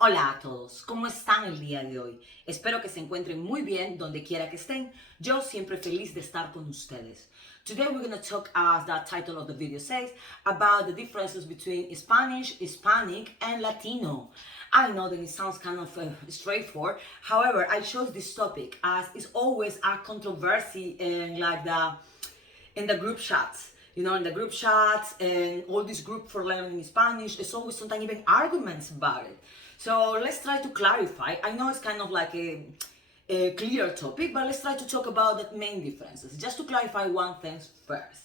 Hola a todos, ¿cómo están el día de hoy? Espero que se encuentren muy bien donde quiera que estén. Yo siempre feliz de estar con ustedes. Today we're going to talk, as the title of the video says, about the differences between Spanish, Hispanic, and Latino. I know that it sounds kind of straightforward. However, I chose this topic as it's always a controversy in the group chats. You know, in the group chats and all this group for learning Spanish, there's always sometimes even arguments about it. So let's try to clarify. I know it's kind of like a clear topic, but let's try to talk about the main differences. Just to clarify one thing first.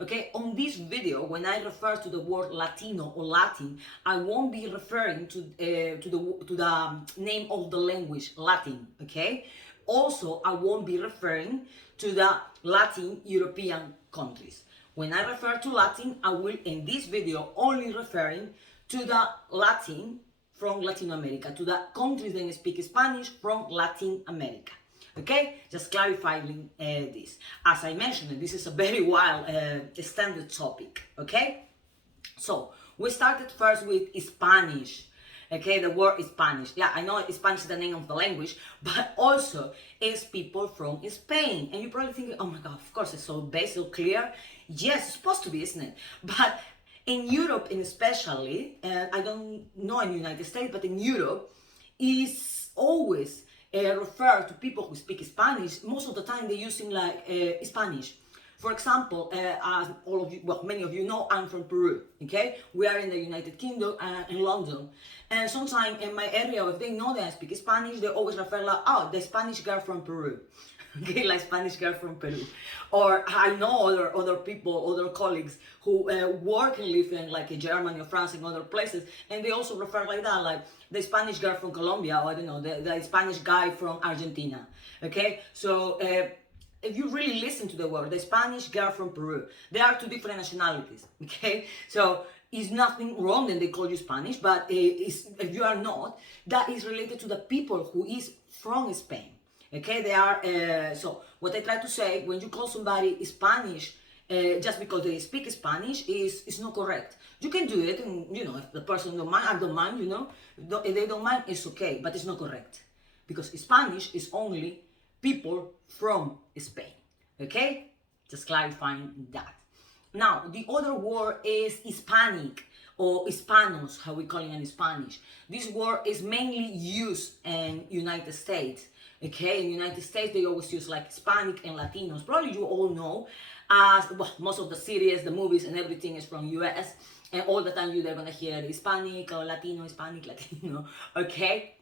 Okay, on this video, when I refer to the word Latino or Latin, I won't be referring to the name of the language, Latin. Okay, also I won't be referring to the Latin European countries. When I refer to Latin, I will in this video only referring to the Latin from Latin America, to the countries that speak Spanish from Latin America. Okay, just clarifying this. As I mentioned, this is a very wild standard topic. Okay, so we started first with Spanish. Okay, the word is Spanish. Yeah, I know Spanish is the name of the language, but also it's people from Spain. And you're probably thinking, oh my God, of course, it's so basic, so clear. Yes, it's supposed to be, isn't it? But in Europe, in especially, I don't know in the United States, but in Europe, is always refer to people who speak Spanish. Most of the time, they're using like Spanish. For example, as all of you, well, many of you know, I'm from Peru. Okay, we are in the United Kingdom in London, and sometimes in my area, if they know that I speak Spanish, they always refer like, "Oh, the Spanish girl from Peru." Okay, like Spanish girl from Peru. Or I know other people, other colleagues who work and live in like Germany or France and other places, and they also refer like that, like the Spanish girl from Colombia, or I don't know, the Spanish guy from Argentina. Okay, so. If you really listen to the word, the Spanish girl from Peru, they are two different nationalities, okay? So it's nothing wrong that they call you Spanish, but if you are not, that is related to the people who is from Spain, okay? They are, so what I try to say, when you call somebody Spanish, just because they speak Spanish is not correct. You can do it, and you know, if the person don't mind, I don't mind, you know, if they don't mind, it's okay, but it's not correct. Because Spanish is only people from Spain. Okay? Just clarifying that. Now, the other word is Hispanic or Hispanos, how we call it in Spanish. This word is mainly used in United States. Okay, in United States they always use like Hispanic and Latinos. Probably you all know, as well, most of the series, the movies, and everything is from US, and all the time you're gonna hear Hispanic or Latino, Hispanic, Latino. Okay,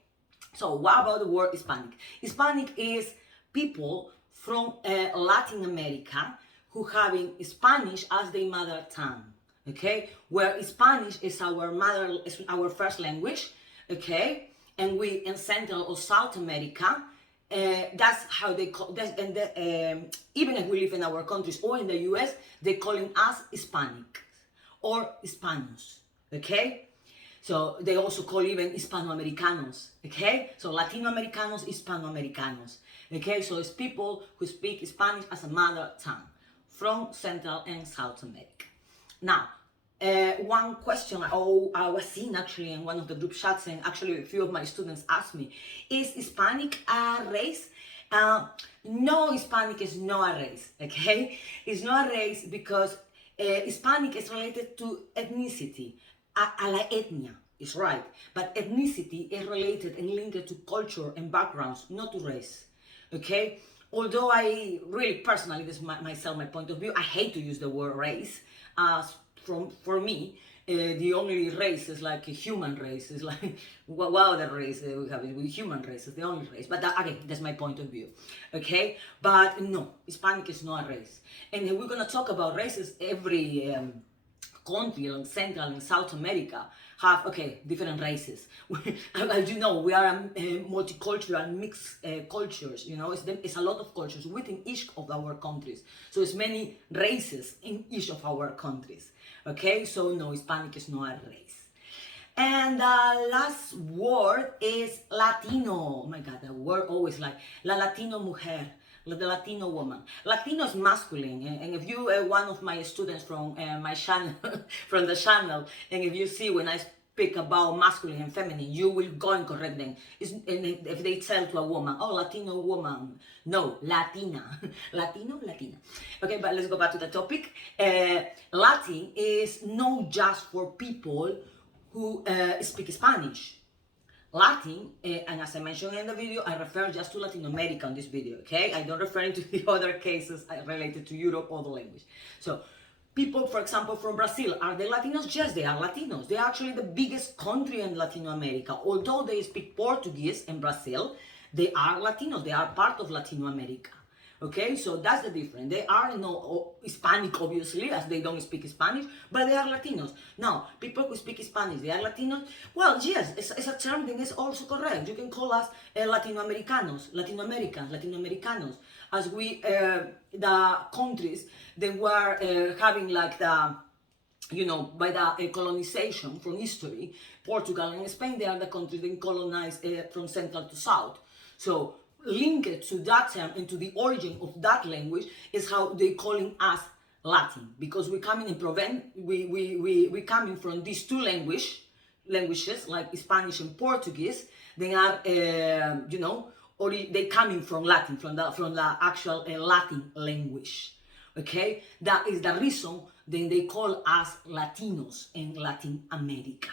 so what about the word Hispanic? Hispanic is people from Latin America who having Spanish as their mother tongue, okay? Where Spanish is our first language, okay? And we in Central or South America, that's how they call that. And even if we live in our countries or in the US, they calling us Hispanic or Hispanos, okay? So they also call even Hispanoamericanos, okay? So Latinoamericanos, Hispanoamericanos, okay? So it's people who speak Spanish as a mother tongue from Central and South America. Now, one question I was seeing actually in one of the group chats, and actually a few of my students asked me, is Hispanic a race? No, Hispanic is not a race, okay? It's not a race because Hispanic is related to ethnicity. A la etnia is right, but ethnicity is related and linked to culture and backgrounds, not to race. Okay, although I really personally, this is my point of view, I hate to use the word race. For me, the only race is like a human race. Is like what other race we have? Human race is the only race. But again, that's my point of view. Okay, but no, Hispanic is not a race, and we're gonna talk about races every. Country in Central and South America have different races. As you know, we are a multicultural mixed cultures. You know, it's a lot of cultures within each of our countries. So it's many races in each of our countries. Okay, so no, Hispanic is not a race. And the last word is Latino. Oh my God, the word always like la Latino mujer. The Latino woman. Latino is masculine, and if you one of my students from my channel, from the channel, and if you see when I speak about masculine and feminine, you will go and correct them. And if they tell to a woman, oh, Latino woman, no, Latina. Latino, Latina. Okay, but let's go back to the topic. Latin is not just for people who speak Spanish. Latin, and as I mentioned in the video, I refer just to Latin America in this video, okay? I don't refer to the other cases related to Europe or the language. So, people, for example, from Brazil, are they Latinos? Yes, they are Latinos. They are actually the biggest country in Latin America. Although they speak Portuguese in Brazil, they are Latinos. They are part of Latin America. Okay, so that's the difference. They are no Hispanic, obviously, as they don't speak Spanish, but they are Latinos. Now, people who speak Spanish, they are Latinos. Well, yes, it's a term that is also correct. You can call us Latinoamericanos, Latin Americans, Latinoamericanos, as we, the countries that were having like the, you know, by the colonization from history, Portugal and Spain, they are the countries that colonized from central to south. So, linked to that term and to the origin of that language is how they calling us Latin, because we coming from these two languages like Spanish and Portuguese. They are you know, or they coming from Latin, from the actual Latin language. Okay, that is the reason then they call us Latinos in Latin America.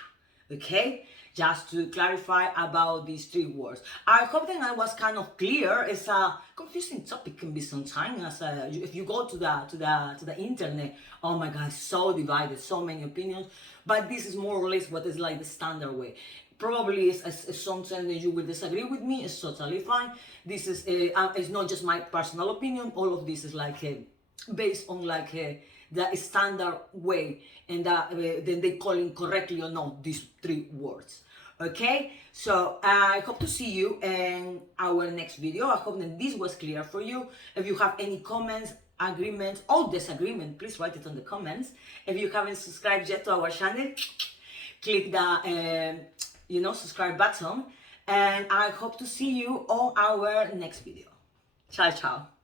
Okay, just to clarify about these three words. I hope that I was kind of clear. It's a confusing topic, can be sometimes. If you go to the internet, oh my God, so divided, so many opinions. But this is more or less what is like the standard way. Probably it's something that you will disagree with me. It's totally fine. This is it's not just my personal opinion. All of this is like based on like the standard way, and then they calling correctly or not these three words. Okay, so I hope to see you in our next video. I hope that this was clear for you. If you have any comments, agreements, or disagreement, please write it on the comments. If you haven't subscribed yet to our channel, click the subscribe button, and I hope to see you on our next video. Ciao, ciao.